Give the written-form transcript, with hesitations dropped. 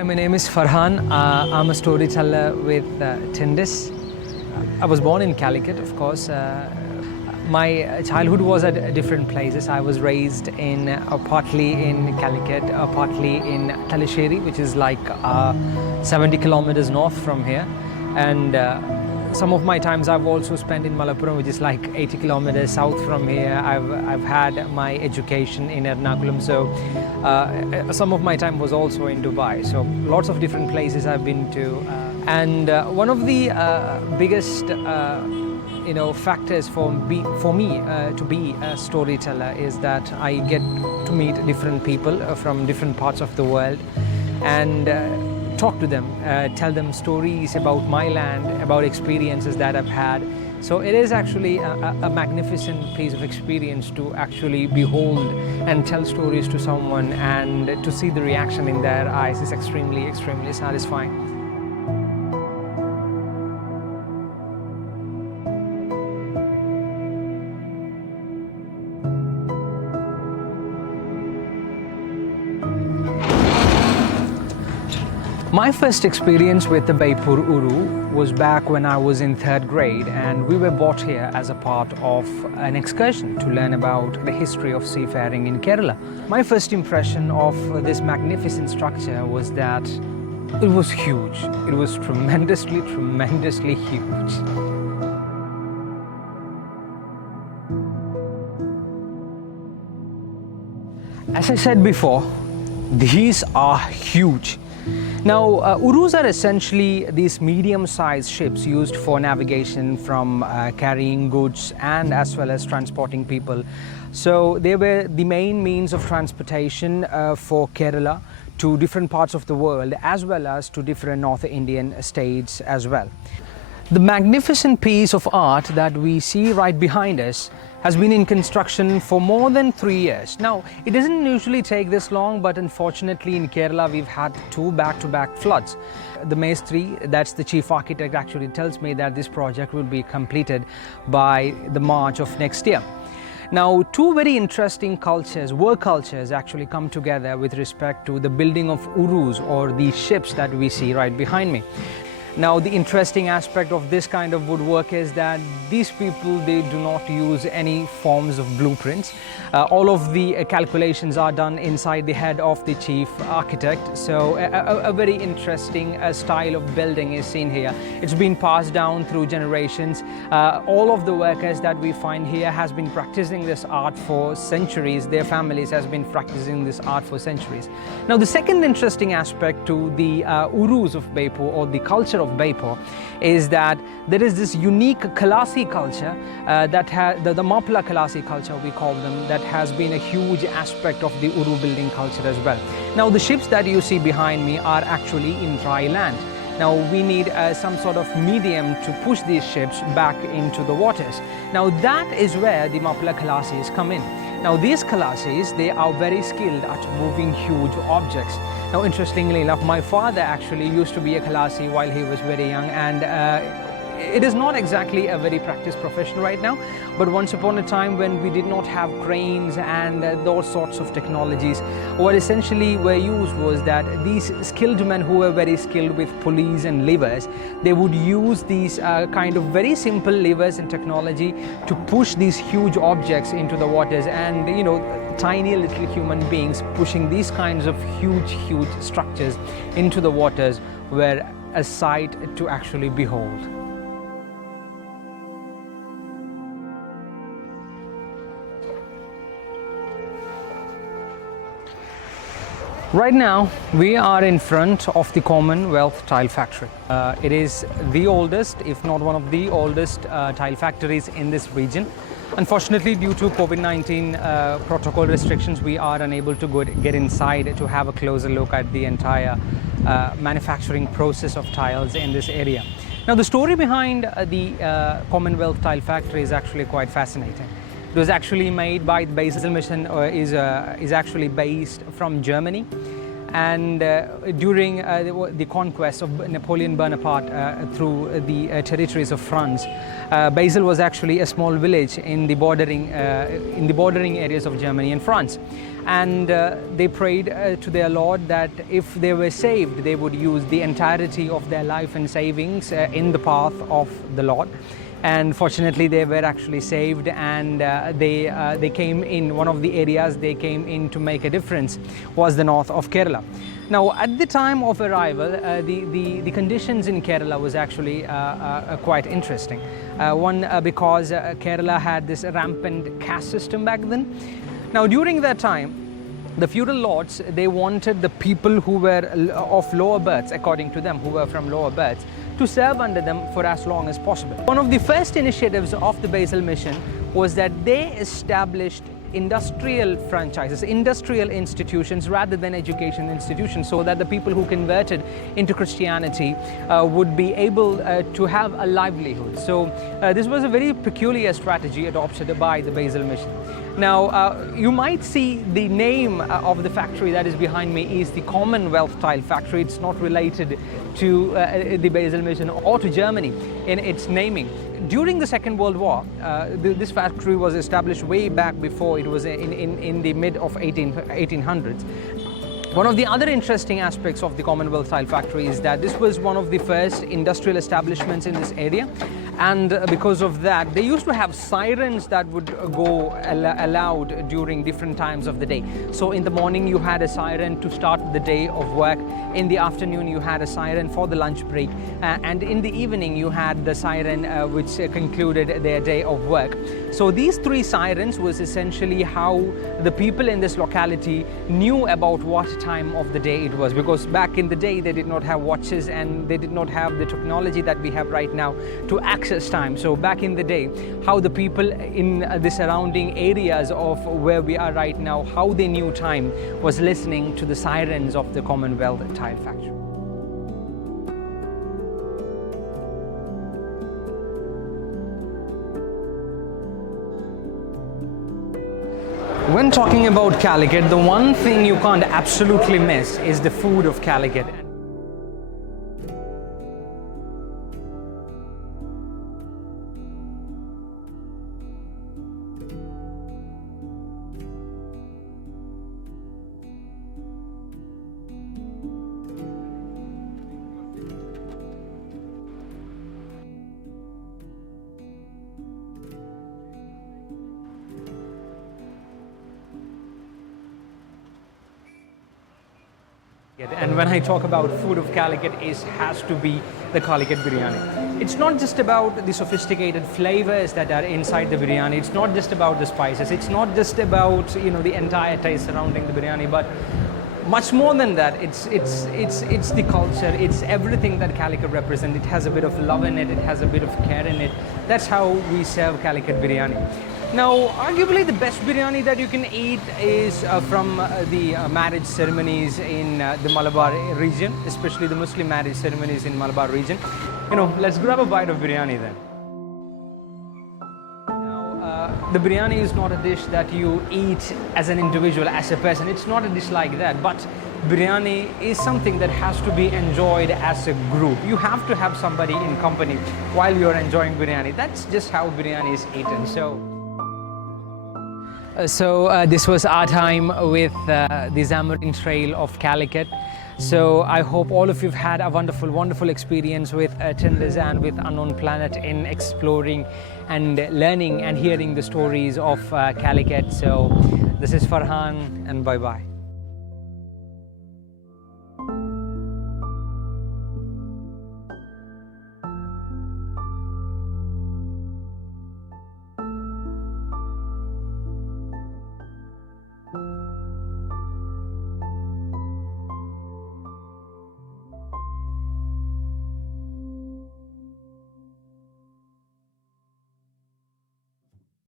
Hi, my name is Farhan. I'm a storyteller with Tyndis. I was born in Calicut, of course. My childhood was at different places. I was raised in partly in Calicut, partly in Talisheri, which is like 70 kilometers north from here. And some of my times I've also spent in Malappuram, which is like 80 kilometers south from here. I've had my education in Ernakulam, so some of my time was also in Dubai. So lots of different places I've been to. And one of the biggest factors for me to be a storyteller is that I get to meet different people from different parts of the world and talk to them, tell them stories about my land, about experiences that I've had. So it is actually a magnificent piece of experience to actually behold and tell stories to someone, and to see the reaction in their eyes is extremely, extremely satisfying. My first experience with the Beypore Uru was back when I was in 3rd grade, and we were brought here as a part of an excursion to learn about the history of seafaring in Kerala. My first impression of this magnificent structure was that it was huge. It was tremendously, tremendously huge. As I said before, these are huge. Now, Urus are essentially these medium-sized ships used for navigation, from carrying goods and as well as transporting people. So they were the main means of transportation for Kerala to different parts of the world, as well as to different North Indian states as well. The magnificent piece of art that we see right behind us has been in construction for more than 3 years. Now, it doesn't usually take this long, but unfortunately in Kerala we've had 2 back-to-back floods. The Mestri, that's the chief architect, actually tells me that this project will be completed by the March of next year. Now, 2 very interesting cultures, work cultures, actually come together with respect to the building of Urus, or these ships that we see right behind me. Now, the interesting aspect of this kind of woodwork is that these people, they do not use any forms of blueprints. All of the calculations are done inside the head of the chief architect. So a very interesting style of building is seen here. It's been passed down through generations. All of the workers that we find here has been practicing this art for centuries. Their families has been practicing this art for centuries. Now, the second interesting aspect to the Urus of Beypore, or the culture of Beypore, is that there is this unique Kalasi culture that has the Mapla Kalasi culture, we call them, that has been a huge aspect of the Uru building culture as well. Now, the ships that you see behind me are actually in dry land. Now, we need some sort of medium to push these ships back into the waters. Now, that is where the Mapla Kalasis come in. Now, these Kalasis, they are very skilled at moving huge objects. Now, interestingly enough, my father actually used to be a Kalasi while he was very young, and it is not exactly a very practiced profession right now, but once upon a time when we did not have cranes and those sorts of technologies, what essentially were used was that these skilled men who were very skilled with pulleys and levers, they would use these kind of very simple levers and technology to push these huge objects into the waters, and tiny little human beings pushing these kinds of huge, huge structures into the waters were a sight to actually behold. Right now, we are in front of the Commonwealth tile factory. It is the oldest, if not one of the oldest tile factories in this region. Unfortunately, due to COVID-19 protocol restrictions, we are unable to get inside to have a closer look at the entire manufacturing process of tiles in this area. Now, the story behind the Commonwealth tile factory is actually quite fascinating. It was actually made by the Basel Mission, is actually based from Germany, and during the conquest of Napoleon Bonaparte through the territories of France, Basel was actually a small village in the bordering areas of Germany and France. And they prayed to their Lord that if they were saved, they would use the entirety of their life and savings in the path of the Lord. And fortunately they were actually saved, and they came in one of the areas they came in to make a difference was the north of Kerala. Now at the time of arrival, the conditions in Kerala was actually quite interesting. One, because Kerala had this rampant caste system back then. Now during that time, the feudal lords, they wanted the people who were of lower births, according to them, who were from lower births, to serve under them for as long as possible. One of the first initiatives of the Basel mission was that they established industrial franchises, industrial institutions rather than education institutions, so that the people who converted into Christianity would be able to have a livelihood. So this was a very peculiar strategy adopted by the Basel mission. Now you might see the name of the factory that is behind me is the Commonwealth tile factory. It's not related to the Basel mission or to Germany in its naming. During the Second World War, this factory was established way back before. It was in the mid of 1800s. One of the other interesting aspects of the Commonwealth Tile Factory is that this was one of the first industrial establishments in this area, and because of that they used to have sirens that would go aloud during different times of the day. So in the morning you had a siren to start the day of work, in the afternoon you had a siren for the lunch break, and in the evening you had the siren which concluded their day of work. So these three sirens was essentially how the people in this locality knew about what time of the day it was, because back in the day they did not have watches and they did not have the technology that we have right now to access time. So back in the day, how the people in the surrounding areas of where we are right now, how they knew time was listening to the sirens of the Commonwealth Tile Factory. When talking about Calicut, the one thing you can't absolutely miss is the food of Calicut. And when I talk about food of Calicut, it has to be the Calicut Biriyani. It's not just about the sophisticated flavors that are inside the biryani. It's not just about the spices. It's not just about the entire taste surrounding the biryani, but much more than that. It's the culture. It's everything that Calicut represents. It has a bit of love in it. It has a bit of care in it. That's how we serve Calicut Biriyani. Now, arguably the best biryani that you can eat is from the marriage ceremonies in the Malabar region, especially the Muslim marriage ceremonies in Malabar region. Let's grab a bite of biryani then. Now, the biryani is not a dish that you eat as an individual, as a person. It's not a dish like that, but biryani is something that has to be enjoyed as a group. You have to have somebody in company while you're enjoying biryani. That's just how biryani is eaten. So this was our time with the Zamorin Trail of Calicut. So I hope all of you have had a wonderful experience with Tyndis and with Unknown Planet in exploring and learning and hearing the stories of Calicut. So this is Farhan, and bye-bye.